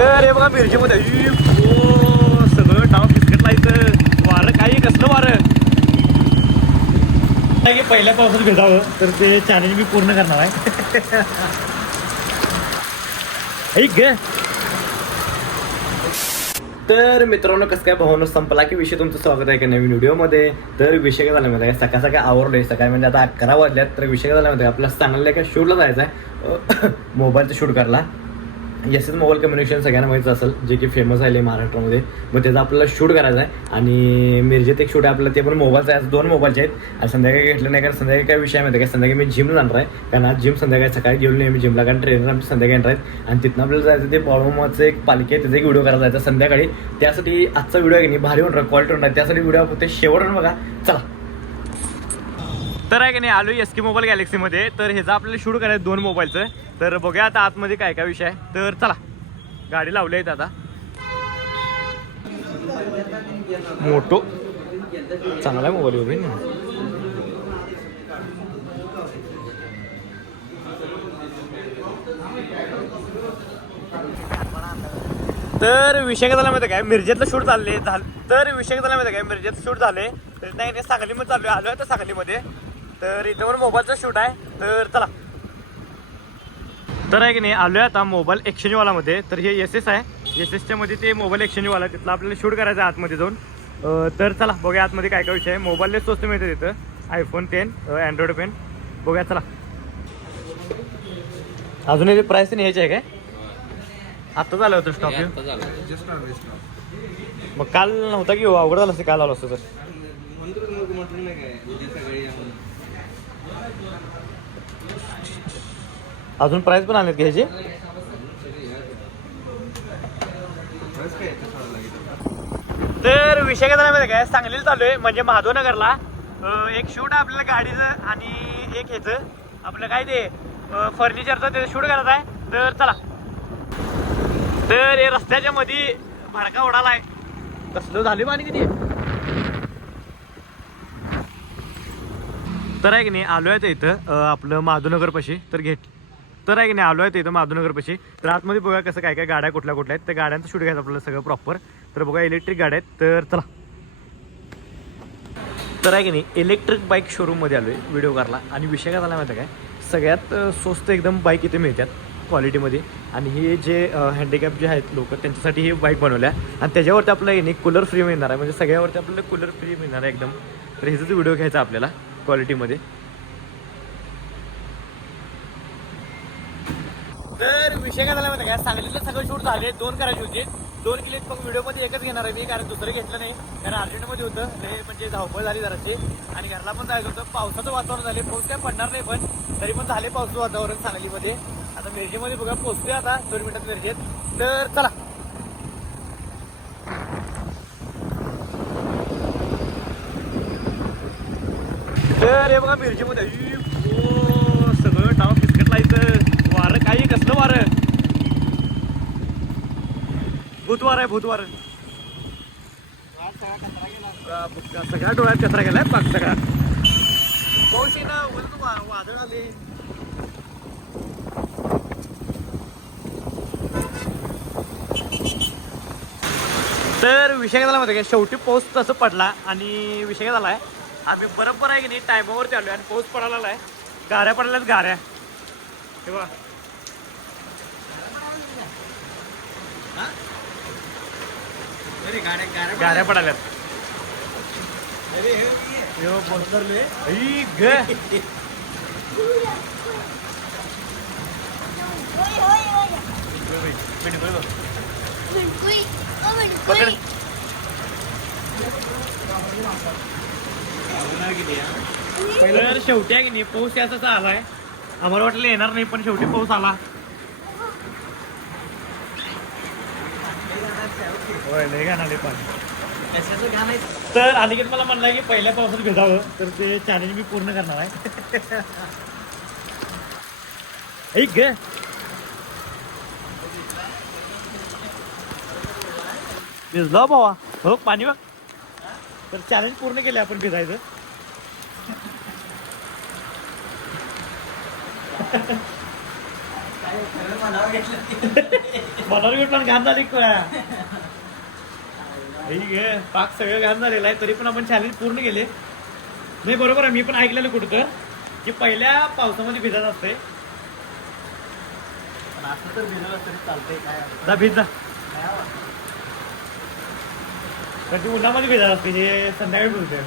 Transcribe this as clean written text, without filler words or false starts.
तर हे बघा मिरजेमध्ये सगळं डाव बिस्किट लायचं वारं काही कसलं वारं की पहिल्या पावसात भेटावं तर ते चॅलेंज मी पूर्ण करणार आहे. ऐक ग. तर मित्रांनो कसं काय भावनो संपला की विषय तुमचं स्वागत आहे का नवीन व्हिडिओमध्ये. तर विषय काय झाला माहिती आहे सकाळ सकाळ आवरलोय सकाळी म्हणजे आता 11 वाजल्यात. तर विषय काय झाला माहिती आहे आपल्याला चांगलं एका शूटला जायचं आहे मोबाईलचं शूट करायला. एसएस मोबाईल कम्युनिकेशन सगळ्यांना माहिती असेल जे की फेमस आहे महाराष्ट्रामध्ये. मग त्याचा आपल्याला शूट करायचं आहे आणि मिरजेत एक शूट आहे आपलं ते पण मोबाईलचं आहे. 2 मोबाईलचे आहेत आणि संध्याकाळी घेतलं नाही कारण संध्याकाळी काय विषय माहिती आहे का संध्याकाळी मी जिमला जाणार आहे. कारण आज जिम संध्याकाळी सकाळी गेलो नाही मी जिमला कारण ट्रेनर आमचे संध्याकाळी येणार आहेत आणि तिथनं आपल्याला जायचं ते बाळूमाचं एक पालखी आहे त्याचा एक व्हिडिओ करायला जायचा संध्याकाळी. त्यासाठी आजचा व्हिडिओ आहे की नाही भारी होणार क्वालिटी होणार त्यासाठी व्हिडिओ फक्त शेवट बघा चला. तर आहे की नाही आलो एसके मोबाईल गॅलेक्सीमध्ये. तर ह्याचा आपल्याला शूट करायचं 2 मोबाईलचं. तर बघूया आता आतमध्ये काय काय विषय आहे. तर चला गाडी लावली आहेत आता. मोठो चांगला आहे मोबाईल वगैरे. तर विषय काय झाला माहिती काय मिरजेतलं शूट चालले तर विषय काय झाला माहिती काय मिरजेत शूट झाले. तर नाही सांगलीमध्ये चालू आलो आहे तर सांगलीमध्ये. तर इथं पण मोबाईलचं शूट आहे. तर चला. तर आहे की नाही आलो आहे आता मोबाईल एक्सचेंजवालामध्ये. तर हे एस एस आहे एस मध्ये ते मोबाईल एक्सचेंजवाला तिथलं आपल्याला शूट करायचं आहे आतमध्ये जाऊन. तर चला बघूया आतमध्ये काय काय विषय आहे. मोबाईलला स्वस्त मिळतं तिथं iPhone 10 अँड्रॉइड पेन. बघूया चला. अजून हे प्राईस नाही ह्याचे आहे काय आत्ता झालं होतं स्टॉक. मग काल नव्हता की अवघड झालं असतं काल आलो असतं तर. अजून प्राइस पण आलेत की ह्याचे. तर विषय काय झाला माहिती काय सांगलीला चालू आहे म्हणजे महादेवनगरला. एक शूट आहे आपल्याला गाडीचं आणि एक ह्याचं आपलं काय ते फर्निचरचं ते शूट करत आहे. तर चला. तर हे रस्त्याच्या मध्ये भडका उडालाय कसलं झाले पाणी किती. तर आहे की नाही आलो आहे इथं आपलं माधवनगर पाशी. तर आहे की नाही आलो आहे इथं माधवनगर पाशी. तर आतमध्ये बघा कसं काय काय गाड्या कुठल्या आहेत. तर गाड्यांचं शूट घ्यायचं आपल्याला सगळं प्रॉपर. तर बघा इलेक्ट्रिक गाड्या आहेत. तर चला. तर आहे की नाही इलेक्ट्रिक बाईक शोरूममध्ये आलो आहे व्हिडिओ करायला. आणि विषय काय झाला माहिती काय सगळ्यात स्वस्त एकदम बाईक इथे मिळतात क्वालिटीमध्ये. आणि हे जे हँडिकॅप जे आहेत लोक त्यांच्यासाठी ही बाईक बनवल्या आणि त्याच्यावरती आपल्याला येणे कूलर फ्री मिळणार आहे. म्हणजे सगळ्यावरती आपल्याला कूलर फ्री मिळणार आहे एकदम. तर ह्याचाच व्हिडिओ घ्यायचा आपल्याला क्वालिटीमध्ये. तर विषय काय झाला माहिती काय सांगलीला सगळं शूट झाले 2 करायचे होते. 2 केले मग व्हिडिओमध्ये एकच घेणार आहे मी कारण दुसरं घेतलं नाही कारण अर्जंटमध्ये होतं लय म्हणजे धावपळ झाली जराची आणि घरला पण जायचं होतं. पावसाचं वातावरण झाले पाऊस काय पडणार नाही पण तरी पण झाले पावसाचं वातावरण सांगलीमध्ये. आता मिरजेमध्ये बघा पोहोचतोय आता 2 मिनिटात मिरजेत. तर चला. तर हे बघा मिरजेमध्ये सगळं डाव बिस्किट लायचं वारं काही कसलं वारं भूतवार आहे भूतवार. सगळ्या डोळ्यात कचरा गेलाय पाक सगळा. पाऊस ना वादळ आले. तर विषय काय झाला माहिती काय शेवटी पाऊस तसं पडला आणि विषय काय झालाय आम्ही बरोबर आहे की नाही टायमावरती आलोय आणि पाऊस पडायला आहे. गाऱ्या पडल्यात गाऱ्या हे बघा. गाऱ्या पडाल्यात. पहिलं शेवटी आहे की नाही पाऊस याचा आलाय. आम्हाला वाटलं येणार नाही पण शेवटी पाऊस आला. लय घाण आले पाणी. तर अलीकडे मला म्हणलं की पहिल्या पावसात भेटावं तर ते चॅलेंज मी पूर्ण करणार आहे. ऐक ग. भिजलो भावा हो पाणी बघ. तर चॅलेंज पूर्ण केले आपण भिजायचं. मनावर घेतला घाण झाली पाक सगळं घाण झालेलं आहे. तरी पण आपण चॅलेंज पूर्ण केले. नाही बरोबर आहे. मी पण ऐकलेलं कुठं तर की पहिल्या पावसामध्ये भिजत असते. असं तर भिजत असतं चालतंय. काय भिज जा तर ती उन्हामध्ये भिजत असते. हे संध्याकाळी भिजते.